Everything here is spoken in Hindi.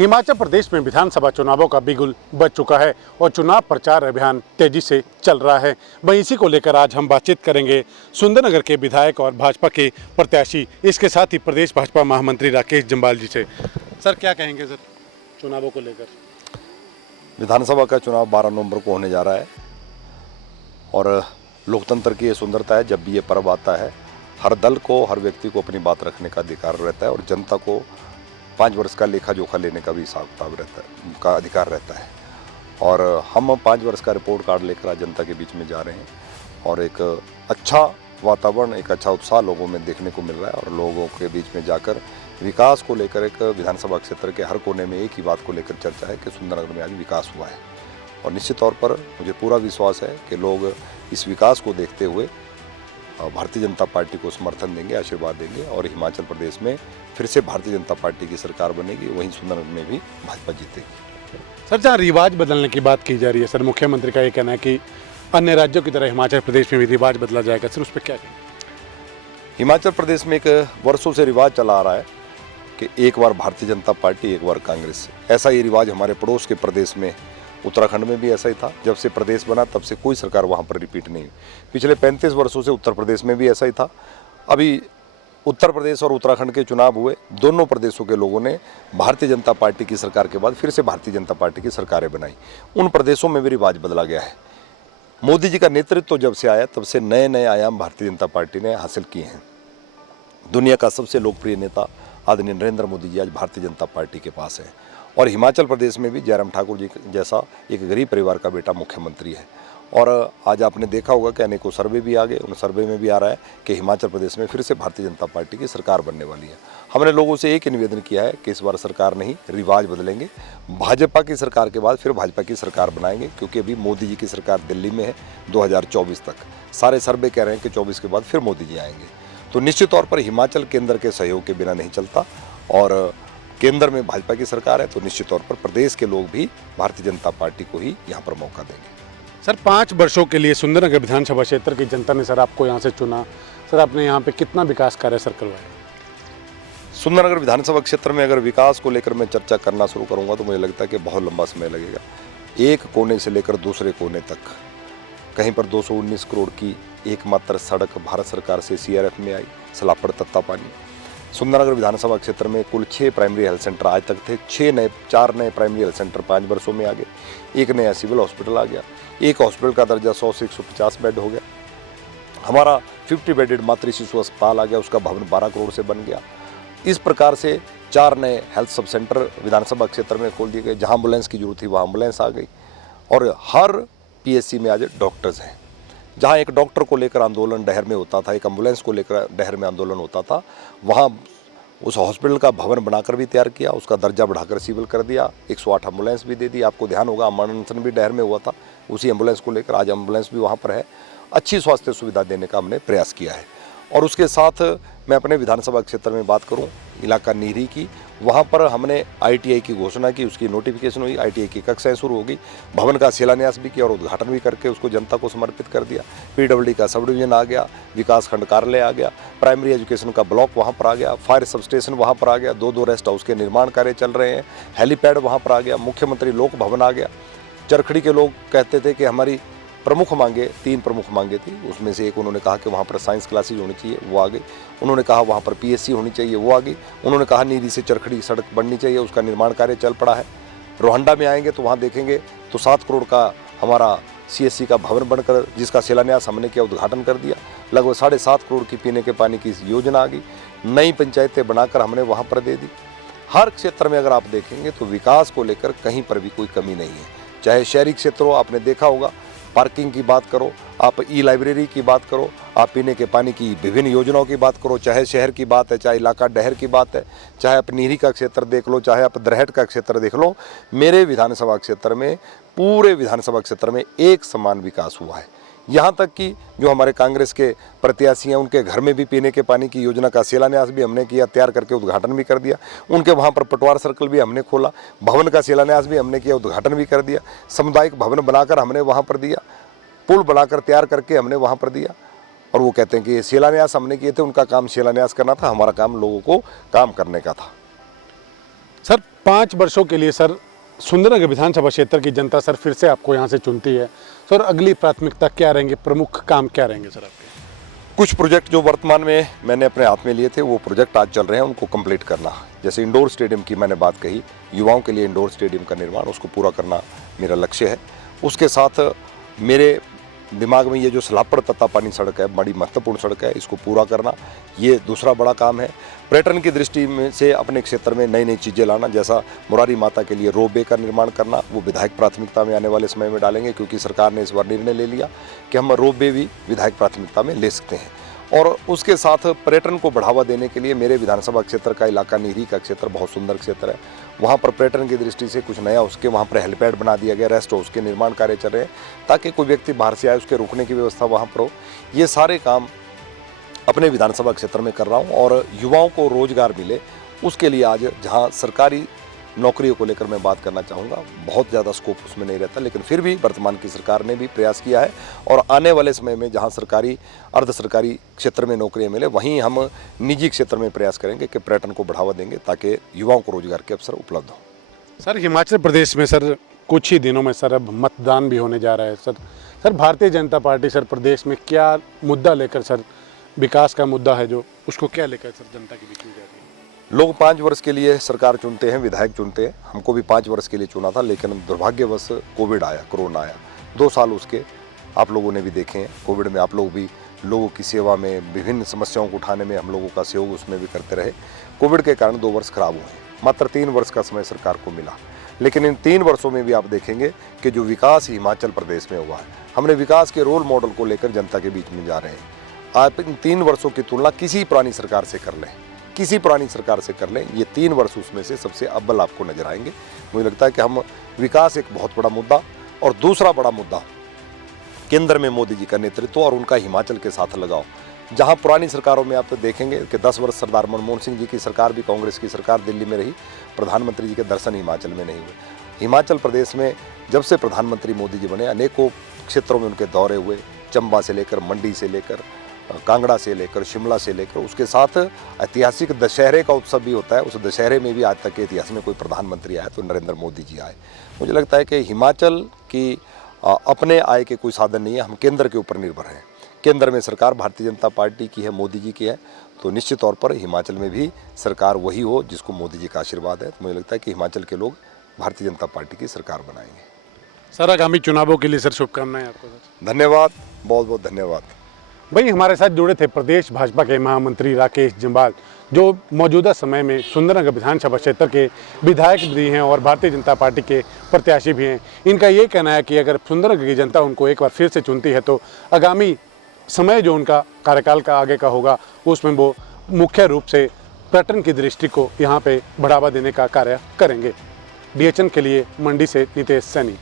हिमाचल प्रदेश में विधानसभा चुनावों का बिगुल बज चुका है और चुनाव प्रचार अभियान तेजी से चल रहा है। वहीं इसी को लेकर आज हम बातचीत करेंगे सुंदरनगर के विधायक और भाजपा के प्रत्याशी, इसके साथ ही प्रदेश भाजपा महामंत्री राकेश जम्वाल जी से। सर, क्या कहेंगे सर चुनावों को लेकर? विधानसभा का चुनाव 12 नवंबर को होने जा रहा है और लोकतंत्र की ये सुंदरता है, जब भी ये पर्व आता है हर दल को, हर व्यक्ति को अपनी बात रखने का अधिकार रहता है और जनता को 5 वर्ष का लेखा जोखा लेने का भी हिसाब किताब रहता है, का अधिकार रहता है। और हम 5 वर्ष का रिपोर्ट कार्ड लेकर आज जनता के बीच में जा रहे हैं और एक अच्छा वातावरण, एक अच्छा उत्साह लोगों में देखने को मिल रहा है और लोगों के बीच में जाकर विकास को लेकर एक विधानसभा क्षेत्र के हर कोने में एक ही बात को लेकर चर्चा है कि सुंदरनगर में आज विकास हुआ है। और निश्चित तौर पर मुझे पूरा विश्वास है कि लोग इस विकास को देखते हुए भारतीय जनता पार्टी को समर्थन देंगे, आशीर्वाद देंगे और हिमाचल प्रदेश में फिर से भारतीय जनता पार्टी की सरकार बनेगी, वहीं सुंदरनगर में भी भाजपा जीतेगी। सर, जहाँ रिवाज बदलने की बात की जा रही है, सर मुख्यमंत्री का ये कहना है कि अन्य राज्यों की तरह हिमाचल प्रदेश में भी रिवाज बदला जाएगा, सर उस पर क्या कहें? हिमाचल प्रदेश में एक वर्षों से रिवाज चला आ रहा है कि एक बार भारतीय जनता पार्टी, एक बार कांग्रेस। ऐसा ये रिवाज हमारे पड़ोस के प्रदेश में, उत्तराखंड में भी ऐसा ही था। जब से प्रदेश बना तब से कोई सरकार वहाँ पर रिपीट नहीं हुई। पिछले 35 वर्षों से उत्तर प्रदेश में भी ऐसा ही था। अभी उत्तर प्रदेश और उत्तराखंड के चुनाव हुए, दोनों प्रदेशों के लोगों ने भारतीय जनता पार्टी की सरकार के बाद फिर से भारतीय जनता पार्टी की सरकारें बनाई। उन प्रदेशों में भी रिवाज बदला गया है। मोदी जी का नेतृत्व जब से आया तब से नए नए आयाम भारतीय जनता पार्टी ने हासिल किए हैं। दुनिया का सबसे लोकप्रिय नेता आदरणीय नरेंद्र मोदी जी आज भारतीय जनता पार्टी के पास है और हिमाचल प्रदेश में भी जयराम ठाकुर जी जैसा एक गरीब परिवार का बेटा मुख्यमंत्री है। और आज आपने देखा होगा कि अनेकों सर्वे भी आ गए, उन सर्वे में भी आ रहा है कि हिमाचल प्रदेश में फिर से भारतीय जनता पार्टी की सरकार बनने वाली है। हमने लोगों से एक ही निवेदन किया है कि इस बार सरकार नहीं, रिवाज बदलेंगे। भाजपा की सरकार के बाद फिर भाजपा की सरकार बनाएंगे, क्योंकि अभी मोदी जी की सरकार दिल्ली में है 2024 तक। सारे सर्वे कह रहे हैं कि 24 के बाद फिर मोदी जी आएंगे। तो निश्चित तौर पर हिमाचल केंद्र के सहयोग के बिना नहीं चलता और केंद्र में भाजपा की सरकार है तो निश्चित तौर पर प्रदेश के लोग भी भारतीय जनता पार्टी को ही यहाँ पर मौका देंगे। सर, 5 वर्षों के लिए सुंदरनगर विधानसभा क्षेत्र की जनता ने सर आपको यहाँ से चुना। सर, आपने यहाँ पे कितना विकास कार्य सर करवाया? सुंदरनगर विधानसभा क्षेत्र में अगर विकास को लेकर मैं चर्चा करना शुरू करूँगा तो मुझे लगता है कि बहुत लंबा समय लगेगा। एक कोने से लेकर दूसरे कोने तक कहीं पर 219 करोड़ की एकमात्र सड़क भारत सरकार से CRF में आई, सलापड़ तत्तापानी। सुंदरनगर विधानसभा क्षेत्र में कुल 6 प्राइमरी हेल्थ सेंटर आज तक थे, 4 नए प्राइमरी हेल्थ सेंटर 5 वर्षों में आ गए। एक नया सिविल हॉस्पिटल आ गया, एक हॉस्पिटल का दर्जा 100 से 150 बेड हो गया। हमारा 50 बेडेड मातृ शिशु अस्पताल आ गया, उसका भवन 12 करोड़ से बन गया। इस प्रकार से 4 नए हेल्थ सब सेंटर विधानसभा क्षेत्र में खोल दिए गए। जहाँ एम्बुलेंस की जरूरत थी वहाँ एम्बुलेंस आ गई और हर PSC में आज डॉक्टर्स हैं। जहाँ एक डॉक्टर को लेकर आंदोलन डहर में होता था, एक एम्बुलेंस को लेकर डहर में आंदोलन होता था, वहाँ उस हॉस्पिटल का भवन बनाकर भी तैयार किया, उसका दर्जा बढ़ाकर सिविल कर दिया, 108 एम्बुलेंस भी दे दी। आपको ध्यान होगा अनशन भी डहर में हुआ था उसी एम्बुलेंस को लेकर, आज एम्बुलेंस भी वहाँ पर है। अच्छी स्वास्थ्य सुविधा देने का हमने प्रयास किया है। और उसके साथ मैं अपने विधानसभा क्षेत्र में बात करूं, इलाका नीरी की, वहां पर हमने ITI की घोषणा की, उसकी नोटिफिकेशन हुई, ITI की कक्षाएं शुरू हो गई, भवन का शिलान्यास भी किया और उद्घाटन भी करके उसको जनता को समर्पित कर दिया। PWD का सब डिवीजन आ गया, विकास खंड कार्यालय आ गया, प्राइमरी एजुकेशन का ब्लॉक वहाँ पर आ गया, फायर सब स्टेशन वहाँ पर आ गया, 2 रेस्ट हाउस के निर्माण कार्य चल रहे हैं, हेलीपैड वहाँ पर आ गया, मुख्यमंत्री लोक भवन आ गया। चरखड़ी के लोग कहते थे कि हमारी प्रमुख मांगे, 3 प्रमुख मांगे थी, उसमें से एक उन्होंने कहा कि वहाँ पर साइंस क्लासेज होनी चाहिए, वो आ गई। उन्होंने कहा वहाँ पर PSC होनी चाहिए, वो आ गई। उन्होंने कहा नीरी से चरखड़ी सड़क बननी चाहिए, उसका निर्माण कार्य चल पड़ा है। रोहंडा में आएंगे तो वहाँ देखेंगे तो 7 करोड़ का हमारा CSC का भवन बनकर, जिसका शिलान्यास हमने किया, उद्घाटन कर दिया। लगभग 7.5 करोड़ की पीने के पानी की योजना आ गई। नई पंचायतें बनाकर हमने वहाँ पर दे दी। हर क्षेत्र में अगर आप देखेंगे तो विकास को लेकर कहीं पर भी कोई कमी नहीं है। चाहे शहरी क्षेत्र हो, आपने देखा होगा, पार्किंग की बात करो, आप E-लाइब्रेरी की बात करो, आप पीने के पानी की विभिन्न योजनाओं की बात करो, चाहे शहर की बात है, चाहे इलाका डहर की बात है, चाहे आप नीरी का क्षेत्र देख लो, चाहे आप दरहट का क्षेत्र देख लो, मेरे विधानसभा क्षेत्र में, पूरे विधानसभा क्षेत्र में एक समान विकास हुआ है। यहाँ तक कि जो हमारे कांग्रेस के प्रत्याशी हैं, उनके घर में भी पीने के पानी की योजना का शिलान्यास भी हमने किया, तैयार करके उद्घाटन भी कर दिया। उनके वहाँ पर पटवार सर्कल भी हमने खोला, भवन का शिलान्यास भी हमने किया, उद्घाटन भी कर दिया। सामुदायिक भवन बनाकर हमने वहाँ पर दिया, पुल बनाकर तैयार करके हमने वहाँ पर दिया। और वो कहते हैं कि ये शिलान्यास हमने किए थे, उनका काम शिलान्यास करना था, हमारा काम लोगों को काम करने का था। सर 5 वर्षों के लिए सर सुंदरनगर विधानसभा क्षेत्र की जनता सर फिर से आपको यहाँ से चुनती है। सर अगली प्राथमिकता क्या रहेंगे, प्रमुख काम क्या रहेंगे सर आपके? कुछ प्रोजेक्ट जो वर्तमान में मैंने अपने हाथ में लिए थे वो प्रोजेक्ट आज चल रहे हैं, उनको कंप्लीट करना। जैसे इंडोर स्टेडियम की मैंने बात कही, युवाओं के लिए इंडोर स्टेडियम का निर्माण, उसको पूरा करना मेरा लक्ष्य है। उसके साथ मेरे दिमाग में ये जो सलापड़ तत्तापानी सड़क है, बड़ी महत्वपूर्ण सड़क है, इसको पूरा करना, ये दूसरा बड़ा काम है। पर्यटन की दृष्टि में से अपने क्षेत्र में नई नई चीज़ें लाना, जैसा मुरारी माता के लिए रोपवे का निर्माण करना, वो विधायक प्राथमिकता में आने वाले समय में डालेंगे, क्योंकि सरकार ने इस बार निर्णय ले लिया कि हम रोपवे भी विधायक प्राथमिकता में ले सकते हैं। और उसके साथ पर्यटन को बढ़ावा देने के लिए मेरे विधानसभा क्षेत्र का इलाका नीरी का क्षेत्र बहुत सुंदर क्षेत्र है, वहाँ पर पर्यटन की दृष्टि से कुछ नया, उसके वहाँ पर हेलीपैड बना दिया गया, रेस्ट हाउस के निर्माण कार्य चल रहे हैं, ताकि कोई व्यक्ति बाहर से आए उसके रुकने की व्यवस्था वहाँ पर हो। ये सारे काम अपने विधानसभा क्षेत्र में कर रहा हूँ और युवाओं को रोजगार मिले, उसके लिए आज जहाँ सरकारी नौकरियों को लेकर मैं बात करना चाहूँगा, बहुत ज़्यादा स्कोप उसमें नहीं रहता, लेकिन फिर भी वर्तमान की सरकार ने भी प्रयास किया है और आने वाले समय में जहाँ सरकारी अर्ध सरकारी क्षेत्र में नौकरियाँ मिले, वहीं हम निजी क्षेत्र में प्रयास करेंगे कि पर्यटन को बढ़ावा देंगे, ताकि युवाओं को रोजगार के अवसर उपलब्ध हों। सर हिमाचल प्रदेश में सर कुछ ही दिनों में सर अब मतदान भी होने जा रहा है sir Bharatiya Janata party sir प्रदेश में क्या मुद्दा लेकर सर, विकास का मुद्दा है जो, उसको क्या लेकर सर जनता के बीच में जा रही है? लोग 5 वर्ष के लिए सरकार चुनते हैं, विधायक चुनते हैं, हमको भी 5 वर्ष के लिए चुना था, लेकिन दुर्भाग्यवश कोविड आया, कोरोना आया, 2 साल उसके आप लोगों ने भी देखे हैं। कोविड में आप लोग भी लोगों की सेवा में, विभिन्न समस्याओं को उठाने में हम लोगों का सहयोग उसमें भी करते रहे। कोविड के कारण 2 वर्ष खराब हुए, मात्र 3 वर्ष का समय सरकार को मिला, लेकिन इन 3 वर्षों में भी आप देखेंगे कि जो विकास हिमाचल प्रदेश में हुआ है, हमने विकास के रोल मॉडल को लेकर जनता के बीच में जा रहे हैं। आप इन 3 वर्षों की तुलना किसी पुरानी सरकार से कर लें, किसी पुरानी सरकार से कर लें, ये 3 वर्ष उसमें से सबसे अव्वल आपको नजर आएंगे। मुझे लगता है कि हम विकास एक बहुत बड़ा मुद्दा, और दूसरा बड़ा मुद्दा केंद्र में मोदी जी का नेतृत्व और उनका हिमाचल के साथ लगाओ। जहां पुरानी सरकारों में आप देखेंगे कि 10 वर्ष सरदार मनमोहन सिंह जी की सरकार भी, कांग्रेस की सरकार दिल्ली में रही, प्रधानमंत्री जी के दर्शन हिमाचल में नहीं हुए। हिमाचल प्रदेश में जब से प्रधानमंत्री मोदी जी बने, अनेकों क्षेत्रों में उनके दौरे हुए, चंबा से लेकर, मंडी से लेकर, कांगड़ा से लेकर, शिमला से लेकर, उसके साथ ऐतिहासिक दशहरे का उत्सव भी होता है। उस दशहरे में भी आज तक के इतिहास में कोई प्रधानमंत्री आया तो नरेंद्र मोदी जी आए। मुझे लगता है कि हिमाचल की अपने आय के कोई साधन नहीं है, हम केंद्र के ऊपर निर्भर हैं। केंद्र में सरकार भारतीय जनता पार्टी की है, मोदी जी की है, तो निश्चित तौर पर हिमाचल में भी सरकार वही हो जिसको मोदी जी का आशीर्वाद है। तो मुझे लगता है कि हिमाचल के लोग भारतीय जनता पार्टी की सरकार बनाएंगे। सर आगामी चुनावों के लिए सर शुभकामनाएं आपको सर। धन्यवाद, बहुत बहुत धन्यवाद। भाई हमारे साथ जुड़े थे प्रदेश भाजपा के महामंत्री राकेश जम्वाल, जो मौजूदा समय में सुंदरनगर विधानसभा क्षेत्र के विधायक भी हैं और भारतीय जनता पार्टी के प्रत्याशी भी हैं। इनका ये कहना है कि अगर सुंदरनगर की जनता उनको एक बार फिर से चुनती है तो आगामी समय जो उनका कार्यकाल का आगे का होगा, उसमें वो मुख्य रूप से पर्यटन की दृष्टि को यहाँ पे बढ़ावा देने का कार्य करेंगे। DHN के लिए मंडी से नितेश सैनी।